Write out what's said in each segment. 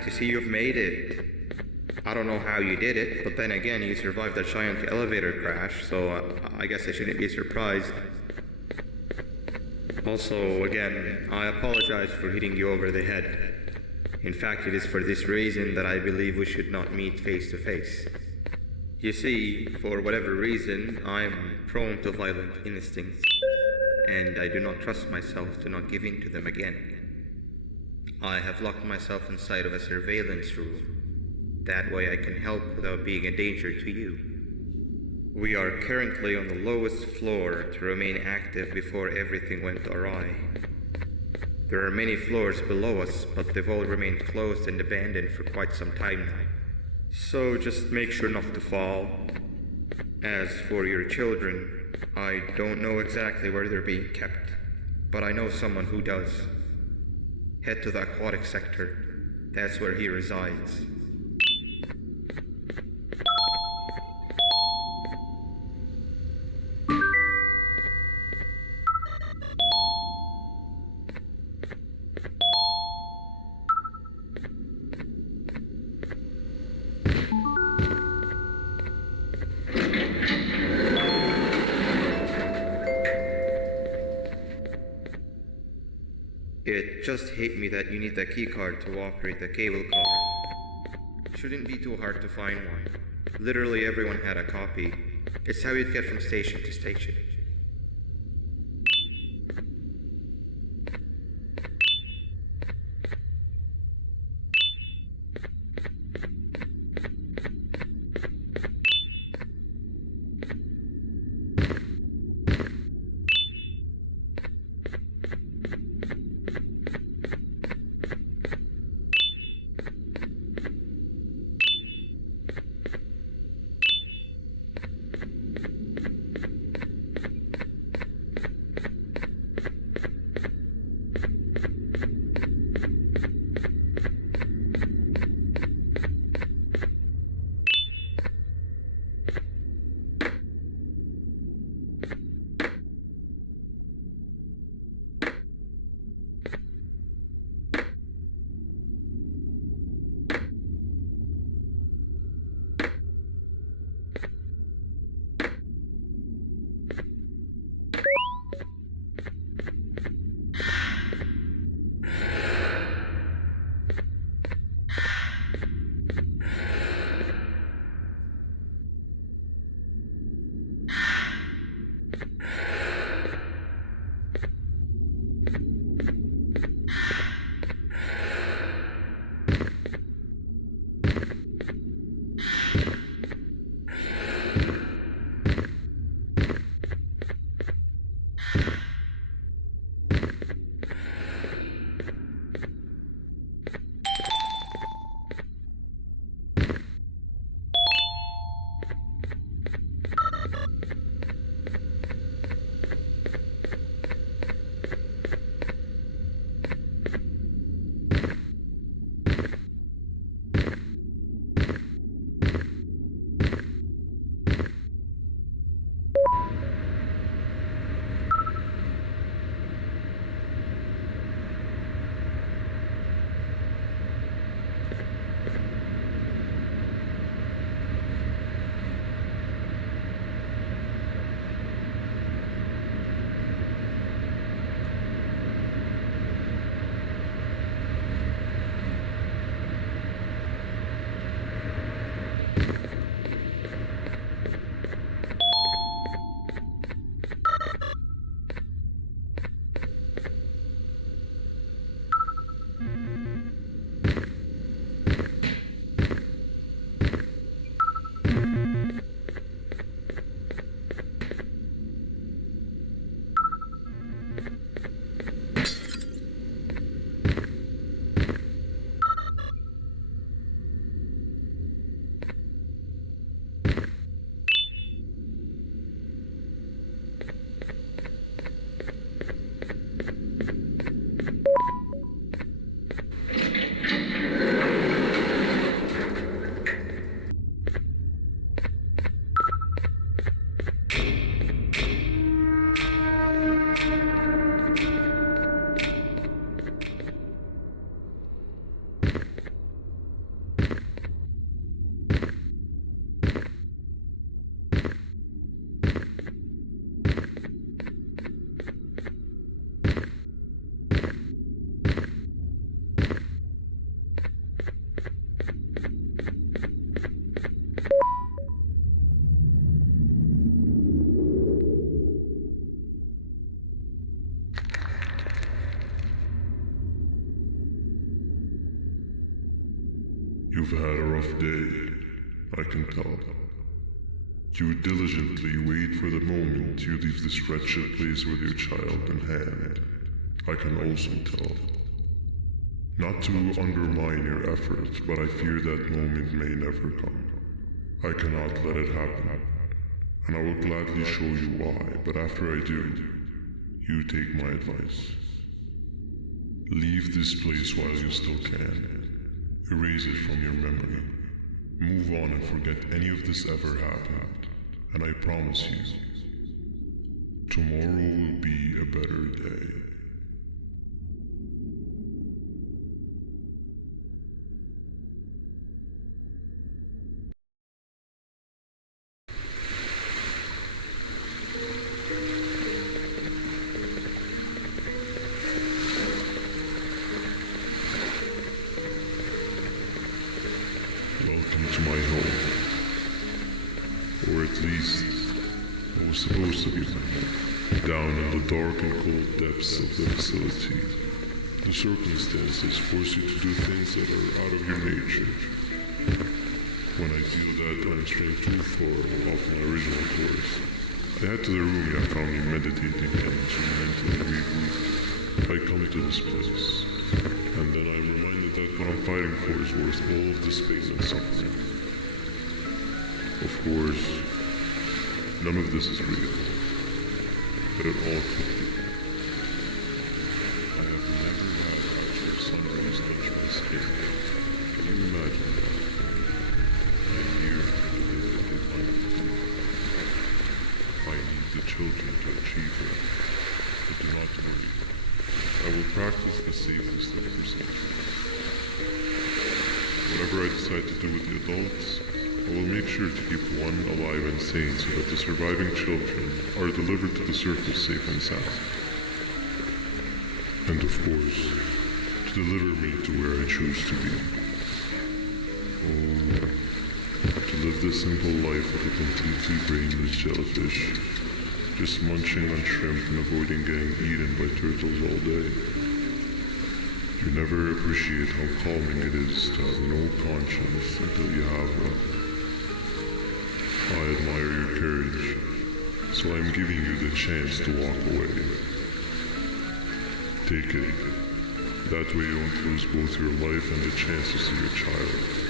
glad to see you've made it. I don't know how you did it, but then again, you survived a giant elevator crash, so I guess I shouldn't be surprised. Also, again, I apologize for hitting you over the head. In fact, it is for this reason that I believe we should not meet face to face. You see, for whatever reason, I'm prone to violent instincts, and I do not trust myself to not give in to them again. I have locked myself inside of a surveillance room. That way I can help without being a danger to you. We are currently on the lowest floor to remain active before everything went awry. There are many floors below us, but they've all remained closed and abandoned for quite some time now. So just make sure not to fall. As for your children, I don't know exactly where they're being kept, but I know someone who does. Head to the aquatic sector. That's where he resides. It just hit me that you need the keycard to operate the cable car. Shouldn't be too hard to find one. Literally everyone had a copy. It's how you'd get from station to station. You've had a rough day, I can tell. You diligently wait for the moment you leave this wretched place with your child in hand. I can also tell. Not to undermine your efforts, but I fear that moment may never come. I cannot let it happen, and I will gladly show you why, but after I do, you take my advice. Leave this place while you still can. Erase it from your memory. Move on and forget any of this ever happened, and I promise you, tomorrow will be a better day. Welcome to my home. Or at least, it was supposed to be my home. Down in the dark and cold depths of the facility, the circumstances force you to do things that are out of your nature. When I feel that I'm straying too far off my original course, I head to the room you have found me meditating in to mentally regroup. I come to this place, and then I'm reminded that what I'm fighting for is worth all of this pain and suffering. Of course, none of this is real, but it all could be. I have never had actual sun rays touch my skin. Can you imagine that? I hear the day that they find me. I need the children to achieve it, but do not worry. I will practice the safest of procedures. Whatever I decide to do with the adults, I will make sure to keep one alive and sane so that the surviving children are delivered to the surface safe and sound. And of course, to deliver me to where I choose to be. Oh, to live this simple life of a completely brainless jellyfish, just munching on shrimp and avoiding getting eaten by turtles all day. You never appreciate how calming it is to have no conscience until you have one. I admire your courage, so I'm giving you the chance to walk away. Take it. That way you don't lose both your life and the chance to see your child.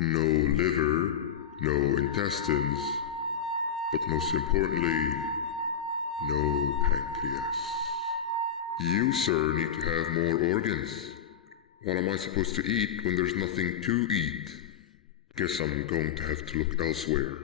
No liver, no intestines, but most importantly, no pancreas. You, sir, need to have more organs. What am I supposed to eat when there's nothing to eat? Guess I'm going to have to look elsewhere.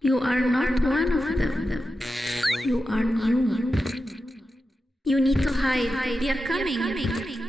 You are not one of them. You are new. You need to hide. They are coming.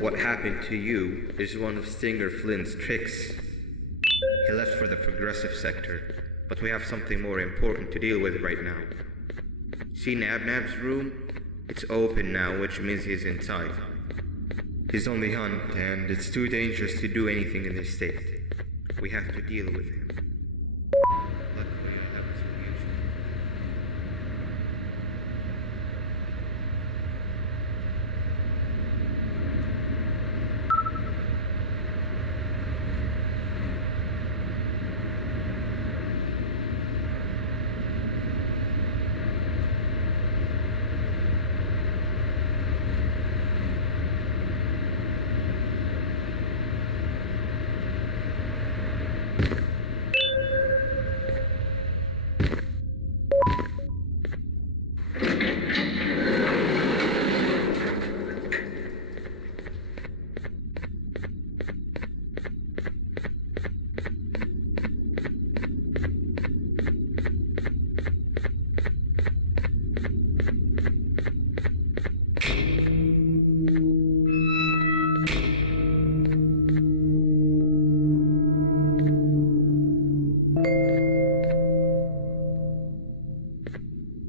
What happened to you is one of Stinger Flynn's tricks. He left for the progressive sector, but we have something more important to deal with right now. See Nabnab's room? It's open now, which means he's inside. He's on the hunt, and it's too dangerous to do anything in this state. We have to deal with him. Luckily, I have a solution.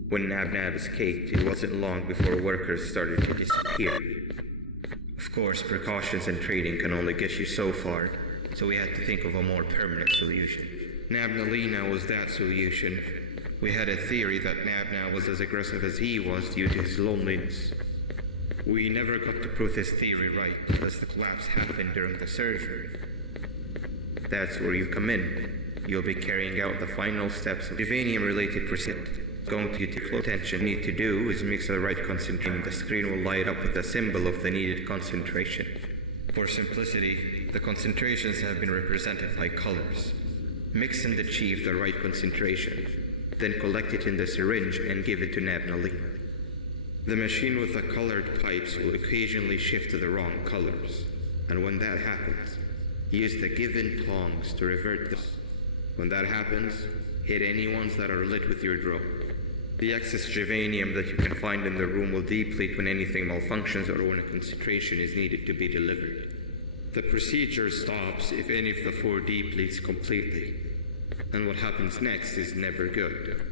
When Nabnab escaped, it wasn't long before workers started to disappear. Of course, precautions and trading can only get you so far, so we had to think of a more permanent solution. Nabnalina was that solution. We had a theory that Nabnab was as aggressive as he was due to his loneliness. We never got to prove this theory right, as the collapse happened during the surgery. That's where you come in. You'll be carrying out the final steps of Divanium-related procedure. going to get your close attention. What you need to do is mix the right concentration. The screen will light up with a symbol of the needed concentration. For simplicity, the concentrations have been represented by colors. Mix and achieve the right concentration, then collect it in the syringe and give it to Nabnali. The machine with the colored pipes will occasionally shift to the wrong colors, and when that happens, use the given tongs to revert this. When that happens, hit any ones that are lit with your drone. The excess germanium that you can find in the room will deplete when anything malfunctions or when a concentration is needed to be delivered. The procedure stops if any of the four depletes completely, and what happens next is never good.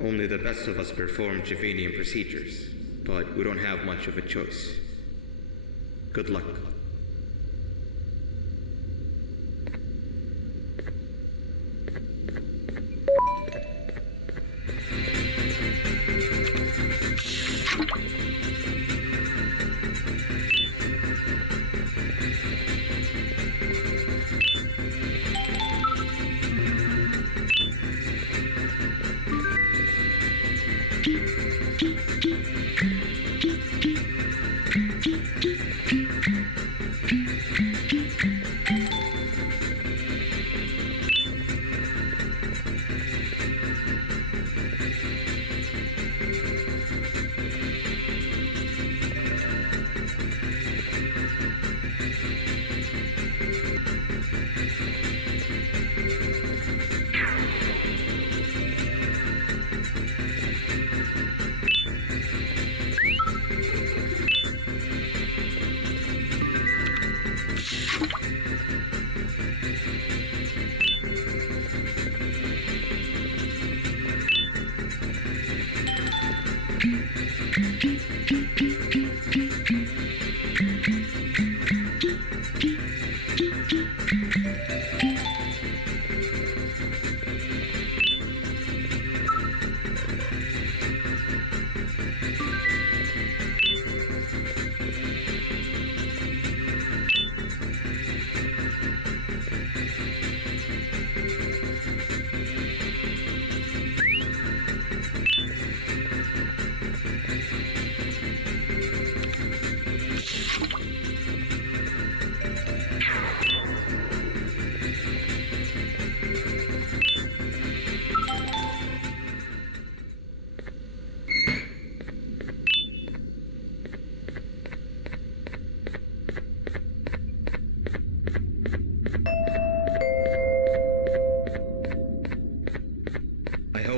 Only the best of us perform germanium procedures, but we don't have much of a choice. Good luck.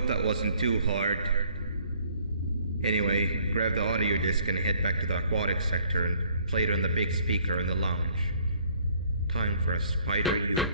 That wasn't too hard. Anyway, grab the audio disc and head back to the aquatic sector and play it on the big speaker in the lounge. Time for a spider you.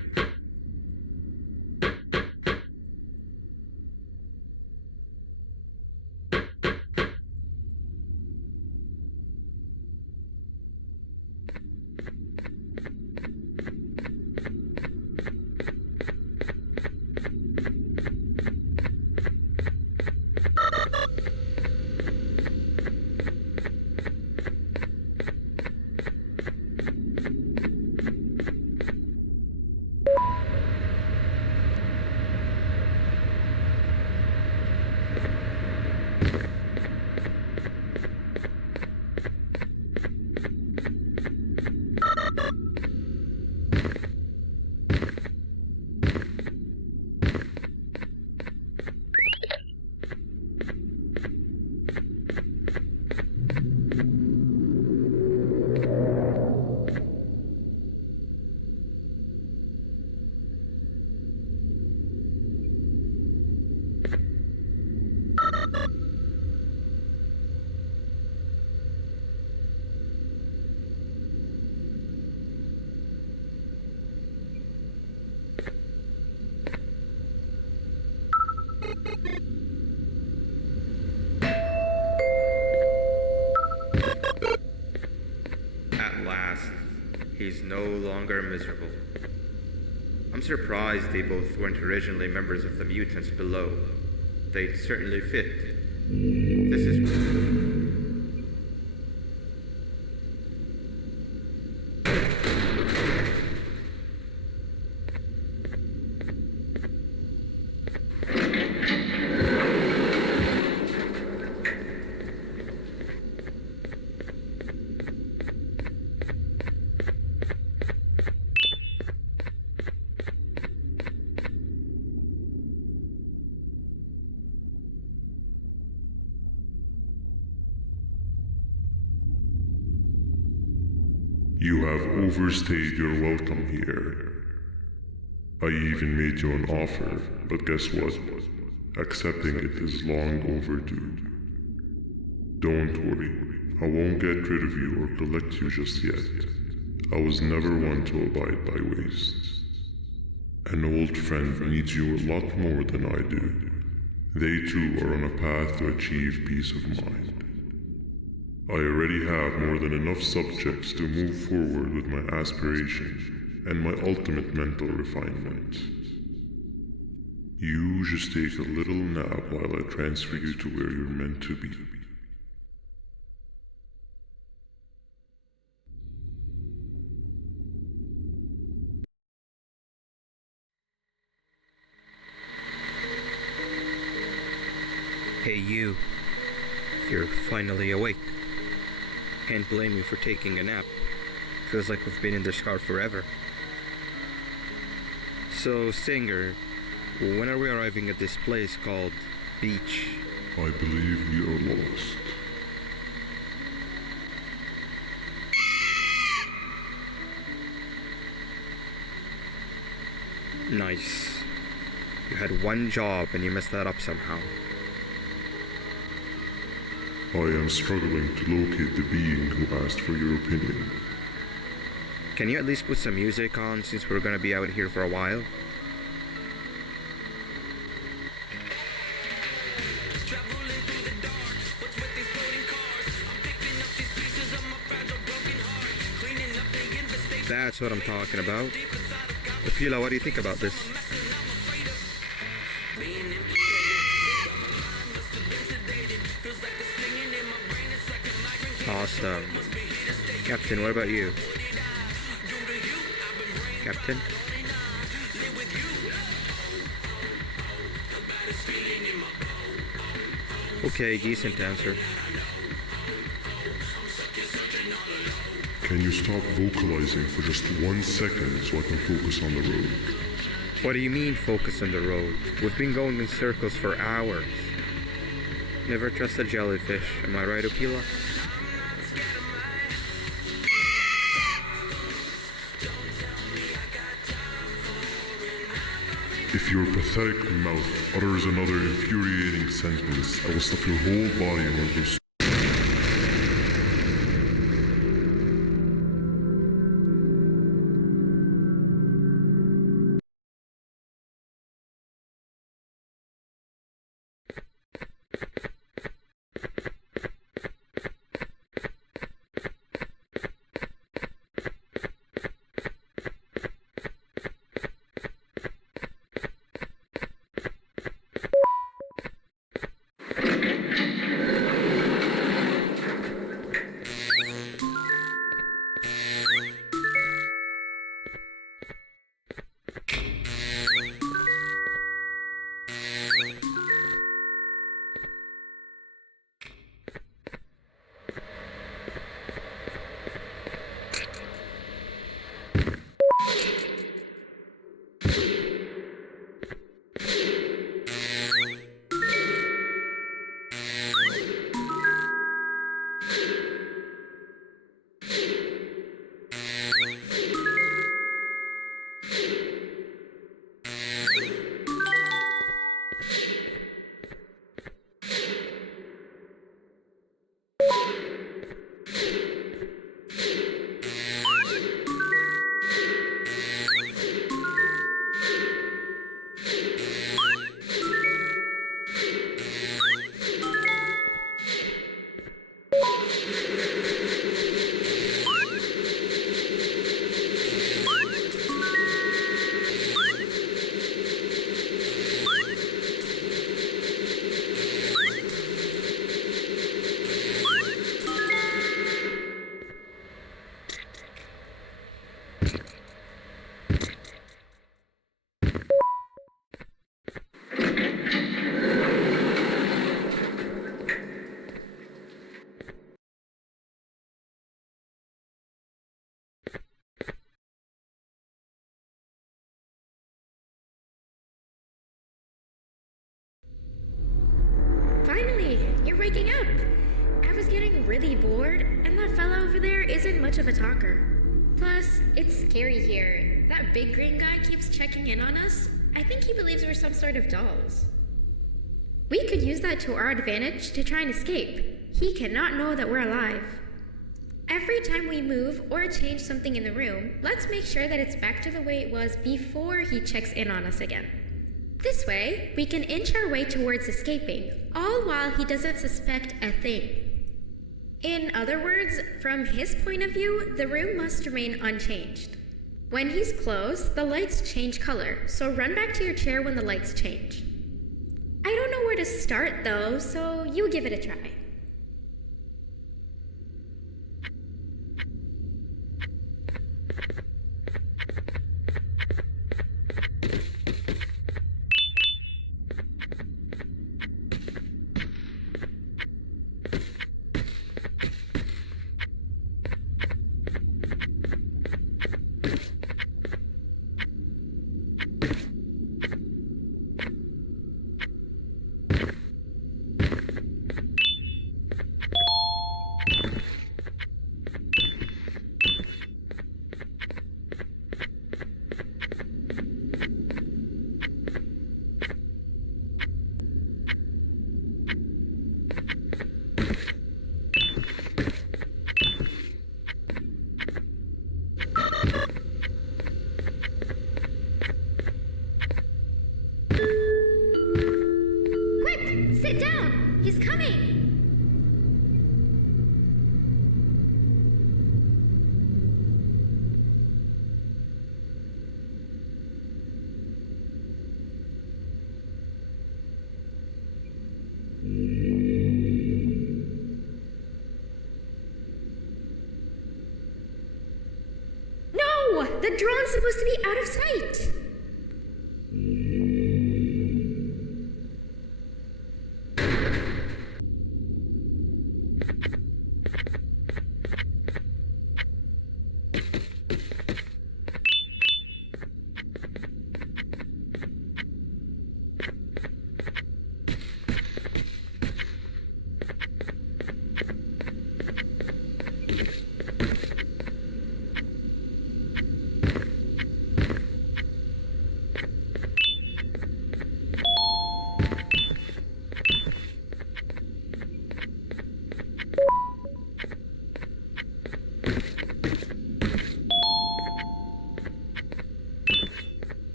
He's no longer miserable. I'm surprised they both weren't originally members of the mutants below. They'd certainly fit. This is... You have overstayed your welcome here. I even made you an offer, but guess what? Accepting it is long overdue. Don't worry, I won't get rid of you or collect you just yet. I was never one to abide by wastes. An old friend needs you a lot more than I do. They too are on a path to achieve peace of mind. I already have more than enough subjects to move forward with my aspiration and my ultimate mental refinement. You just take a little nap while I transfer you to where you're meant to be. Hey you. You're finally awake. Can't blame you for taking a nap. Feels like we've been in this car forever. So, Singer, when are we arriving at this place called Beach? I believe we are lost. Nice. You had one job and you messed that up somehow. I am struggling to locate the being who asked for your opinion. Can you at least put some music on since we're gonna be out here for a while? That's what I'm talking about. Opila, what do you think about this? Awesome. Captain, what about you? Captain? Okay, decent answer. Can you stop vocalizing for just 1 second so I can focus on the road? What do you mean focus on the road? We've been going in circles for hours. Never trust a jellyfish, am I right, Opila? If your pathetic mouth utters another infuriating sentence, I will stuff your whole body with your Finally, you're waking up. I was getting really bored, and that fella over there isn't much of a talker. it's scary here. That big green guy keeps checking in on us. I think he believes we're some sort of dolls. We could use that to our advantage to try and escape. He cannot know that we're alive. Every time we move or change something in the room, let's make sure that it's back to the way it was before he checks in on us again. This way, we can inch our way towards escaping, all while he doesn't suspect a thing. In other words, from his point of view, the room must remain unchanged. When he's close, the lights change color, so run back to your chair when the lights change. I don't know where to start though, so you give it a try. Sit down! He's coming! No! The drone's supposed to be out of sight!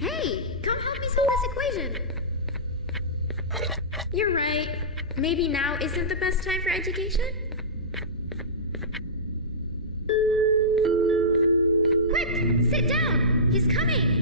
Hey, come help me solve this equation. You're right. Maybe now isn't the best time for education? Quick, sit down. He's coming.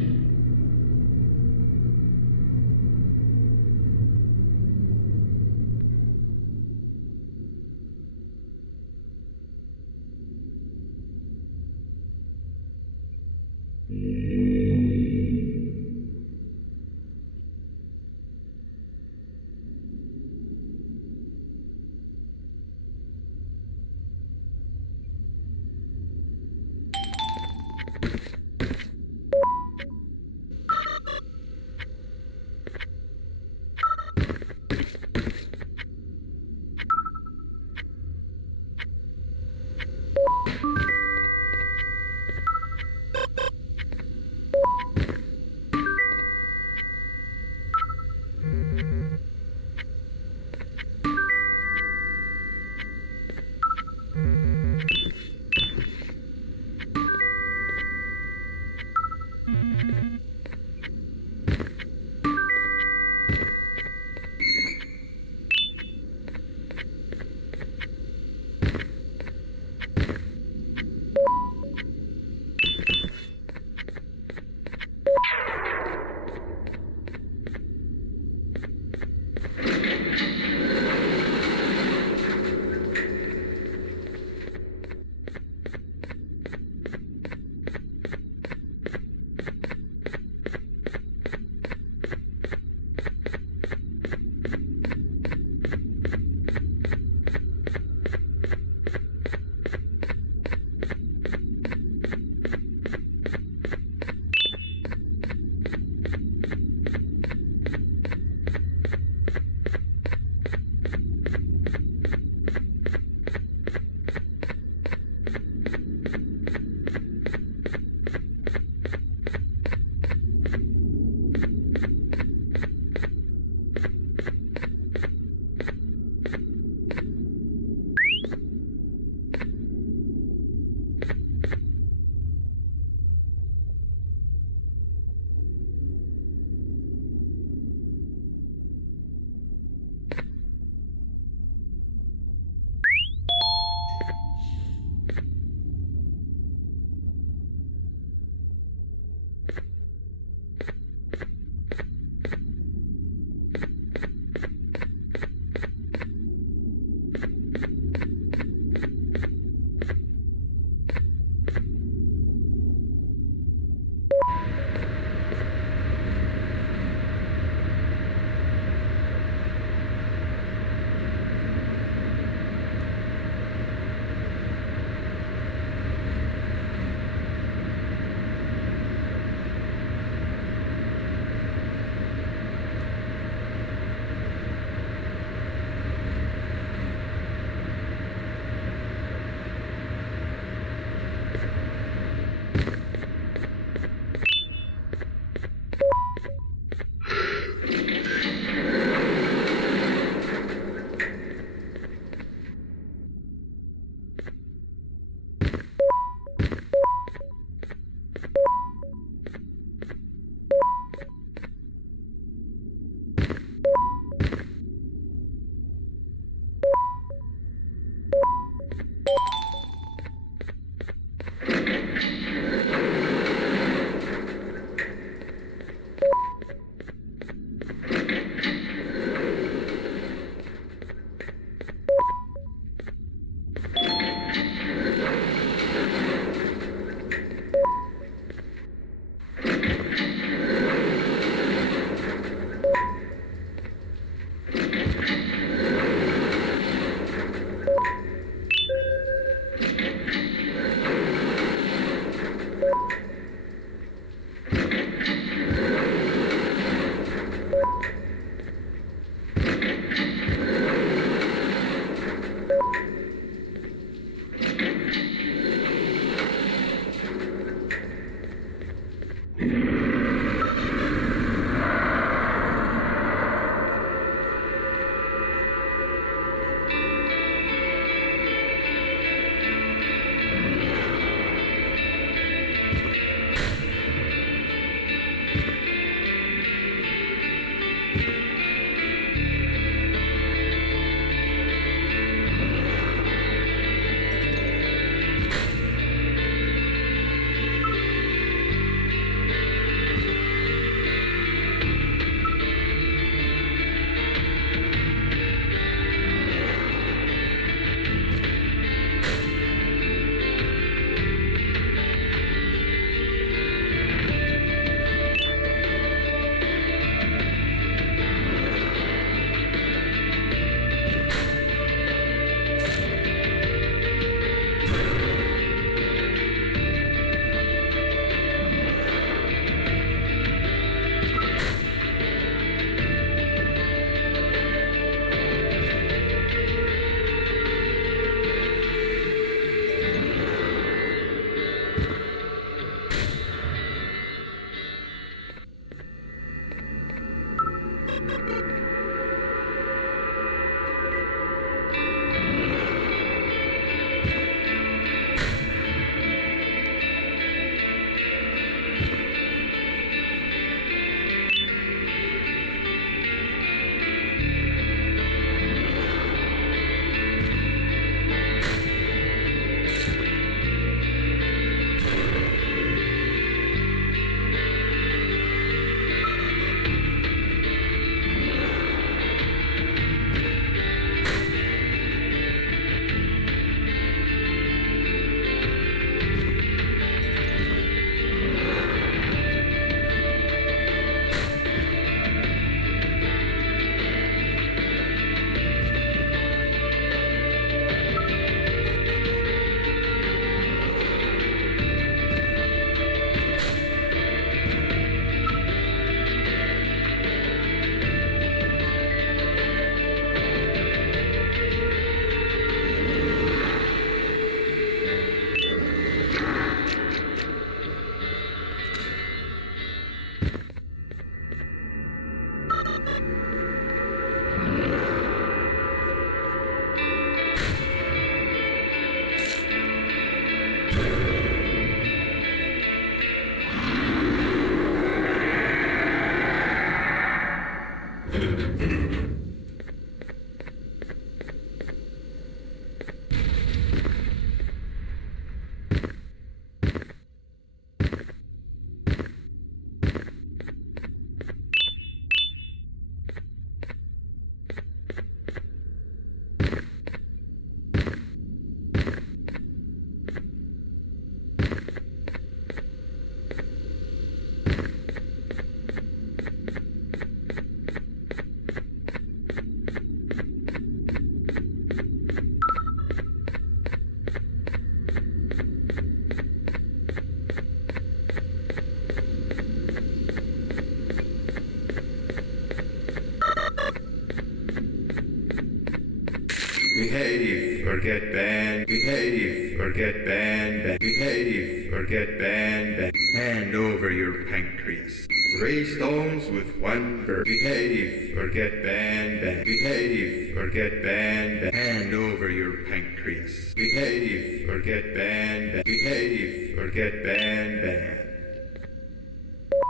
Behave or get banned. Behave or get banned. Behave or get banned. Hand over your pancreas. 3 stones with 1 bird. Behave or get banned. Behave or get banned. Hand over your pancreas. Behave or get banned. Behave or get banned.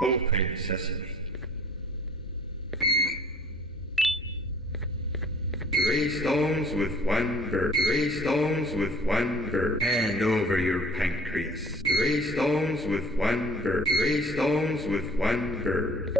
Open sesame. 3 stones with 1 bird. 3 stones with 1 bird. Hand over your pancreas. 3 stones with 1 bird. 3 stones with 1 bird.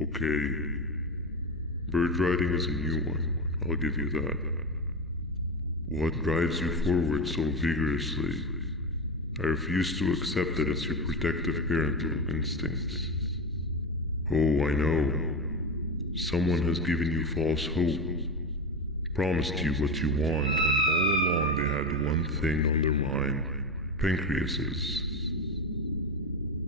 Okay. Bird riding is a new one, I'll give you that. What drives you forward so vigorously? I refuse to accept that it's your protective parental instincts. Oh, I know. Someone has given you false hope, promised you what you want, and all along they had one thing on their mind: pancreases.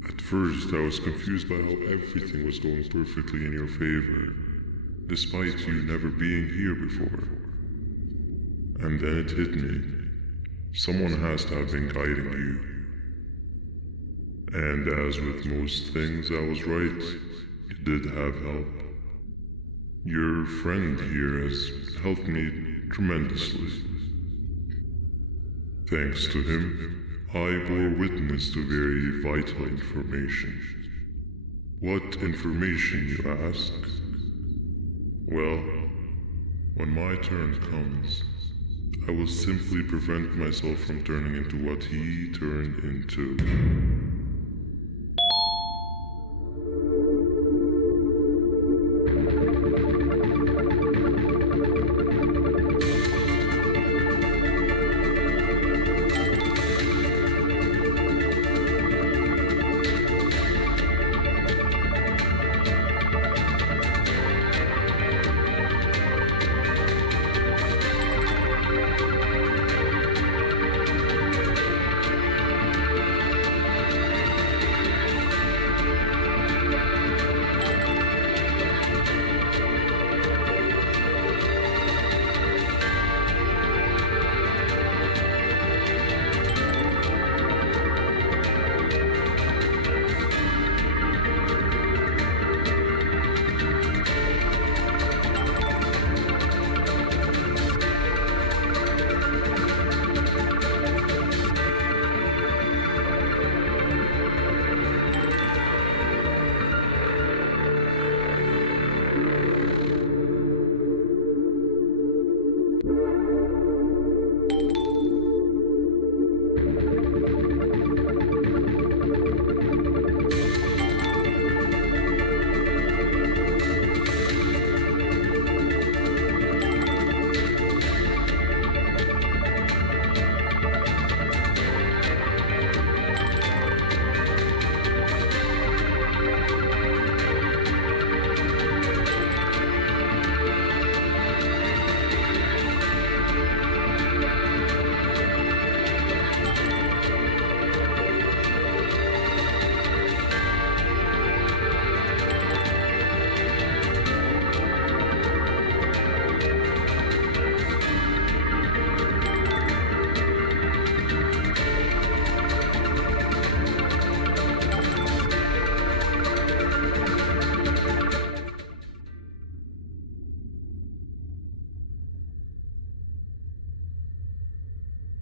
At first, I was confused by how everything was going perfectly in your favor, despite you never being here before. And then it hit me. Someone has to have been guiding you. And as with most things, I was right. You did have help. Your friend here has helped me tremendously. Thanks to him, I bore witness to very vital information. What information, you ask? Well, when my turn comes, I will simply prevent myself from turning into what he turned into.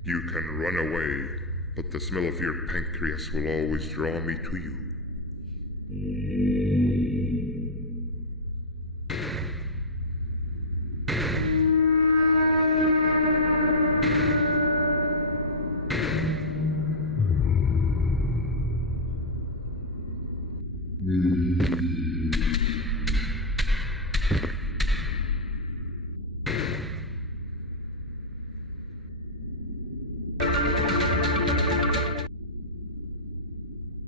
You can run away, but the smell of your pancreas will always draw me to you.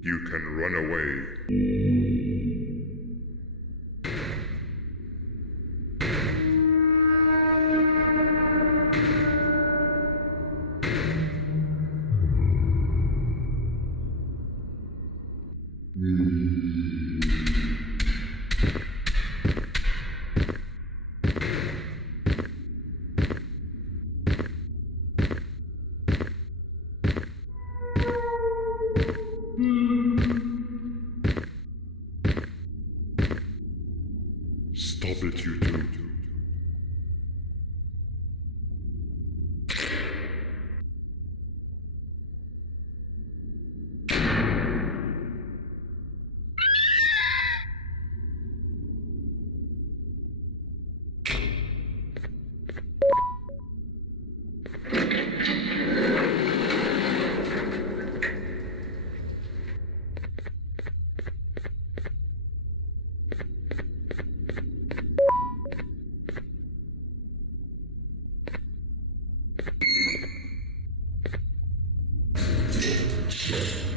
You can run away. Stop it, you two.